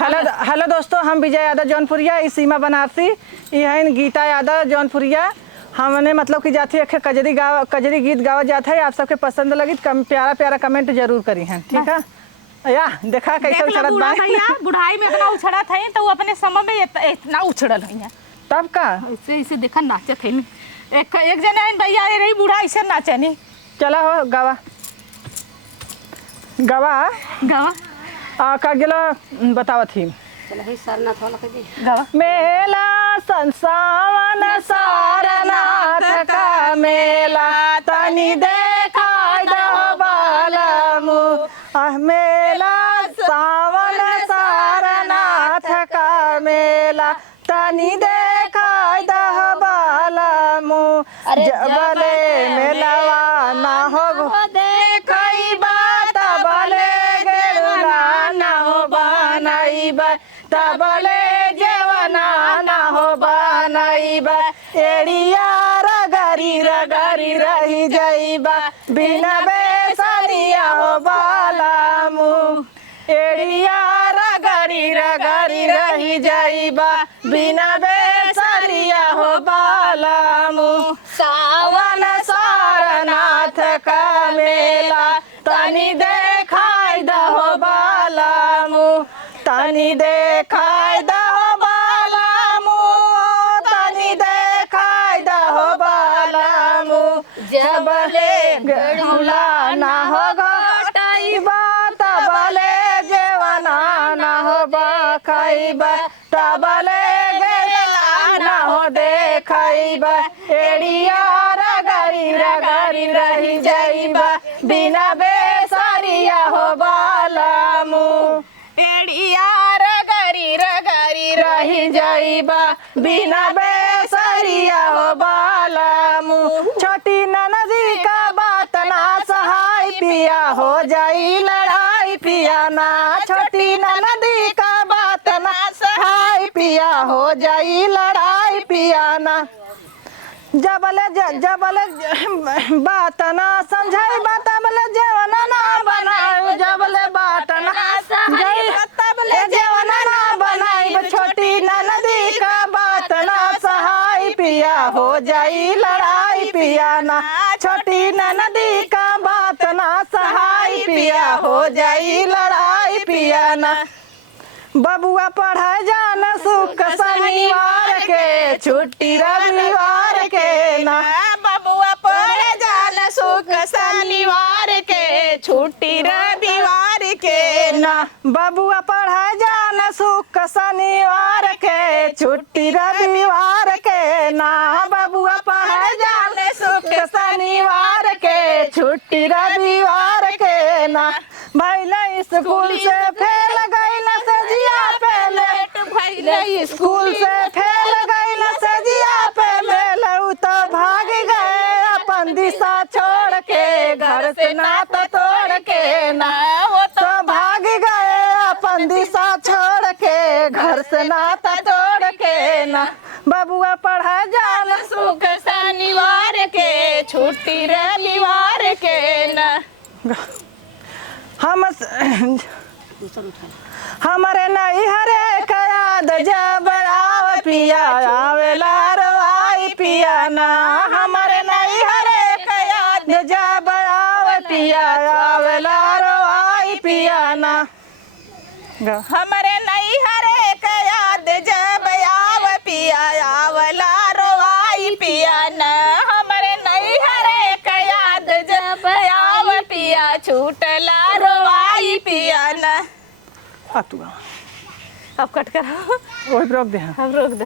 Hello दोस्तों, हम विजय यादव जौनपुरिया, ई सीमा बनारसी, ई है गीता यादव जौनपुरिया। हमने मतलब कि जाती है कजरी गीत गावा जाता है। आप सबके पसंद लगी प्यारा प्यारा कमेंट जरूर करी हैं, ठीक है। या देखा कैसे उछड़त बा भैया, बुढ़ाई में इतना उछड़त है तो वो अपने समय में इतना उछड़ल है। तब का ऐसे देखा नाचत है। एक जना है भैया, रही बूढ़ा ऐसे नाचे नहीं। चला हो गावा गावा गावा का गेला बतावत थी। गावा मेला संसावन सारनाथ का मेला तनी देखा दो बालमु। मेला सावन सारनाथ का मेला तनी देखा दो बालमु। जबले मेलवा ना हो देखई बात बले गेरुना ना हो बनाईबा तबले जेवना ना हो बनाईबा। एड़िया रगरी रही जाइबा बिना बेसनिया हो बालामु। एड़िया रगरी रही जाइबा बिना बेसनिया हो बालामु। सावन सारनाथ का मेला तनी देखाई दहो बालामु। तनी देखाई दहो बालामु, तनी देखाई दहो बालामु। जबले गेरुला ना हो घटाइबा तबले जेवना ना हो बखाइबा तबले गेरुला ना हो देखइबा। एड़िया रगरी रही जाइबा बिना बेसरिया हो बालामु। एड़िया रगरी रही जाइबा बिना बेसरिया हो बालामु। छोटी ननदी का बात ना सहाय पिया हो जाई लड़ाई पिया ना। छोटी ननदी का बात ना सहाय पिया हो जाई लड़ाई पिया ना। जबले बात ना समझाई तबले जेवना ना बनाई। जबले बात ना समझाई तबले जेवना ना बनाई। छोटी ननदी का बात ना सहाय पिया हो जाई लड़ाई पिया ना। छोटी ननदी का बात ना सहाय पिया हो जाई लड़ाई पिया ना। बबुआ पढ़ा जान सुख शनिवार के छुट्टी रविवार के ना। बबुआ पढ़ा जान सुख शनिवार के छुट्टी रविवार के ना। बबुआ पढ़ा जान सुख शनिवार के छुट्टी रविवार के ना। बबुआ पढ़ा जान सुख शनिवार के छुट्टी रविवार के ना। भैला स्कूल से फेल गई न सजिया पहले। स्कूल से फेल गई न सजिया पहले। तो भाग गए अपन दिशा छोड़ के घर से नाता तोड़ के ना। वो तो भाग गए अपन दिशा छोड़ के घर से नाता तोड़ के ना। बबुआ पढ़ा जान सुख शनिवार के छुट्टी रविवार के ना। हमारे नैहरे का याद जब आव पिया आवेला रवाई पिया ना। हमारे नैहरे का याद जब आव पिया आवेला रवाई पिया ना। हमारे नैहरे का याद जब आव पिया आवेला रवाई पिया ना। हमारे नैहरे का याद जब आव पिया छूटला रवाई पिया ना। अब कट कर रोक दे। हम रोक दे।